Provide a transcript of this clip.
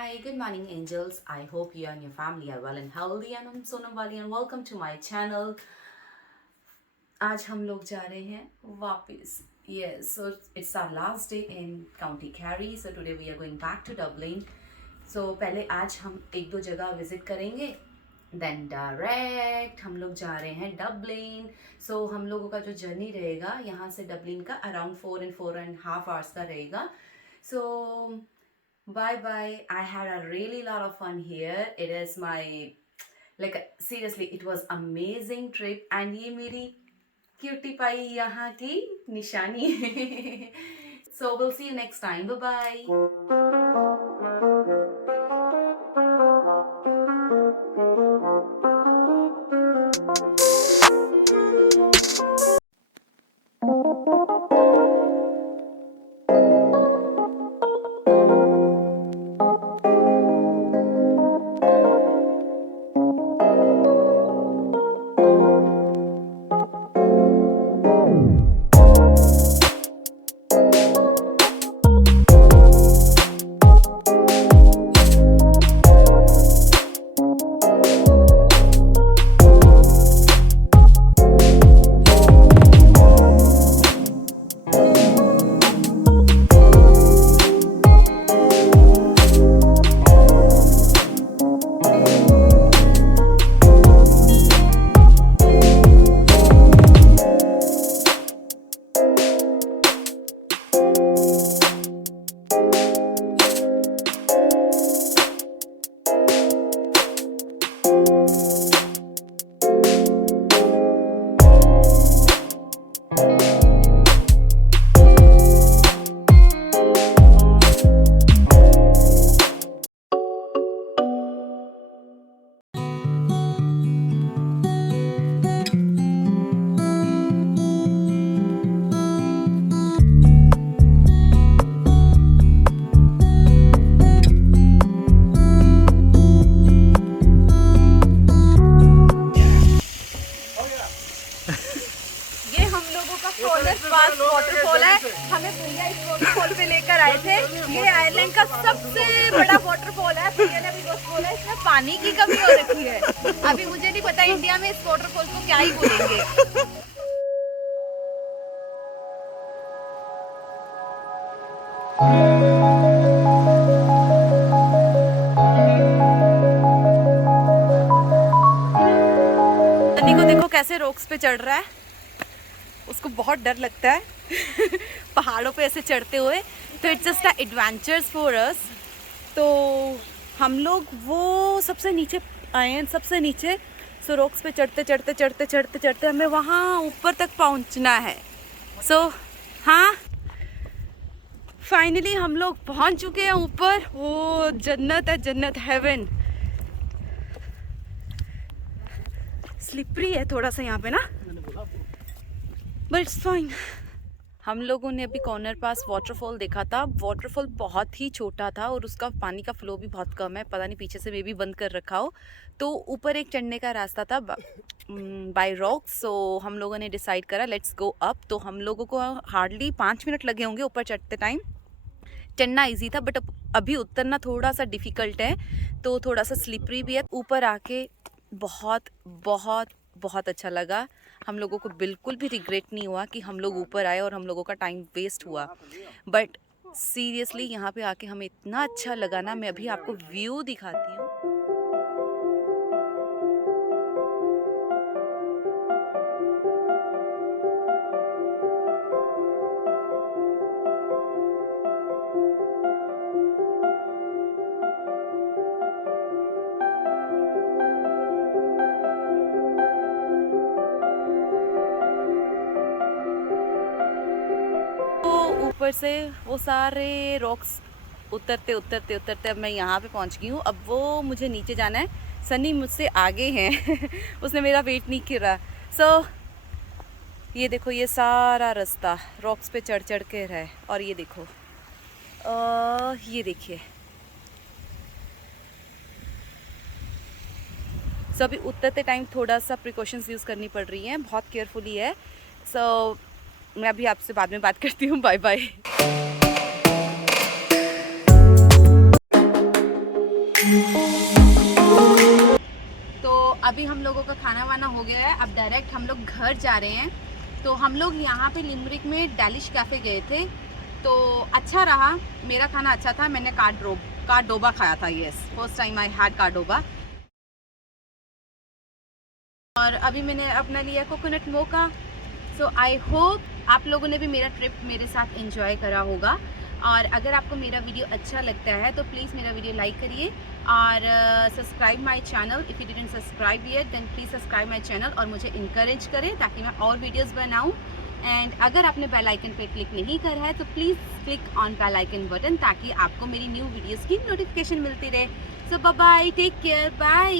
Hi, good morning angels. I hope you and your family are well and healthy and I'm Sonam Wali and welcome to my channel. आज हम लोग जा रहे हैं वापस. Yes, so it's our last day in Co.Kerry. So today we are going back to Dublin. So पहले आज हम एक दो जगह विजिट करेंगे. Then direct हम लोग जा रहे हैं डबलिन. So हम लोगों का जो जर्नी रहेगा यहाँ से डबलिन का around 4 and 4.5 hours का रहेगा. So bye bye. I had a really lot of fun here. It is my seriously it was amazing trip and ये मेरी क्यूटी पाई यहाँ की निशानी है. So we'll see you next time. Bye bye. Conor Pass waterfall है. हमें भैया इस वाटरफॉल पे लेकर आए थे. ये आयरलैंड का सबसे बड़ा वाटरफॉल है. भैया ने अभी बस बोला इसमें पानी की कमी हो रखी है. अभी मुझे नहीं पता इंडिया में इस वाटरफॉल को क्या ही बोलेंगे. सनी को देखो कैसे रॉक्स पे चढ़ रहा है. उसको बहुत डर लगता है पहाड़ों पे ऐसे चढ़ते हुए. तो it's just a adventures for us. तो हम लोग वो सबसे नीचे आए हैं, सबसे नीचे. सो रॉक्स पे चढ़ते चढ़ते चढ़ते चढ़ते चढ़ते हमें वहाँ ऊपर तक पहुँचना है. सो हाँ, फाइनली हम लोग पहुँच चुके हैं ऊपर. वो जन्नत है, जन्नत, हेवन. स्लिपरी है थोड़ा सा यहाँ पे ना, बट इट्स फाइन. हम लोगों ने अभी कॉर्नर पास वाटरफॉल देखा था. वाटरफॉल बहुत ही छोटा था और उसका पानी का फ्लो भी बहुत कम है. पता नहीं पीछे से मे भी बंद कर रखा हो. तो ऊपर एक चढ़ने का रास्ता था बाय रॉक्स. सो हम लोगों ने डिसाइड करा लेट्स गो अप. तो हम लोगों को हार्डली 5 मिनट लगे होंगे ऊपर चढ़ते टाइम. चढ़ना इजी था बट अभी उतरना थोड़ा सा डिफ़िकल्ट है. तो थोड़ा सा स्लिपरी भी है. ऊपर आके बहुत बहुत बहुत अच्छा लगा. हम लोगों को बिल्कुल भी रिग्रेट नहीं हुआ कि हम लोग ऊपर आए और हम लोगों का टाइम वेस्ट हुआ. बट सीरियसली यहाँ पे आके हमें इतना अच्छा लगा ना. मैं अभी आपको व्यू दिखाती हूँ. ऊपर से वो सारे रॉक्स उतरते उतरते उतरते अब मैं यहाँ पे पहुँच गई हूँ. अब वो मुझे नीचे जाना है. सनी मुझसे आगे हैं उसने मेरा वेट नहीं किया. सो ये देखो, ये सारा रास्ता रॉक्स पे चढ़ चढ़ के है. और ये देखो, ये देखिए. सो अभी उतरते टाइम थोड़ा सा प्रिकॉशंस यूज़ करनी पड़ रही हैं, बहुत केयरफुली है. सो मैं अभी आपसे बाद में बात करती हूँ. Bye bye. अभी हम लोगों का खाना वाना हो गया है, अब डायरेक्ट हम लोग घर जा रहे हैं। तो हम लोग यहाँ पे लिमरिक में डेलिश कैफ़े गए थे, तो अच्छा रहा, मेरा खाना अच्छा था। मैंने कार्डोबा खाया था, yes, first time I had Cordoba. और अभी मैंने अपना लिया coconut mocha. So I hope आप लोगों ने भी मेरा ट्रिप मेरे साथ एंजॉय करा होगा। और अगर आपको मेरा वीडियो अच्छा लगता है तो प्लीज़ मेरा वीडियो लाइक करिए और subscribe my channel. If you didn't subscribe yet then please subscribe my channel और मुझे इनकरेज करें ताकि मैं और वीडियोस बनाऊं। एंड अगर आपने बेल आइकन पे क्लिक नहीं करा है तो please click on bell icon button ताकि आपको मेरी न्यू वीडियोज़ की नोटिफिकेशन मिलती रहे। So bye bye, take care, bye.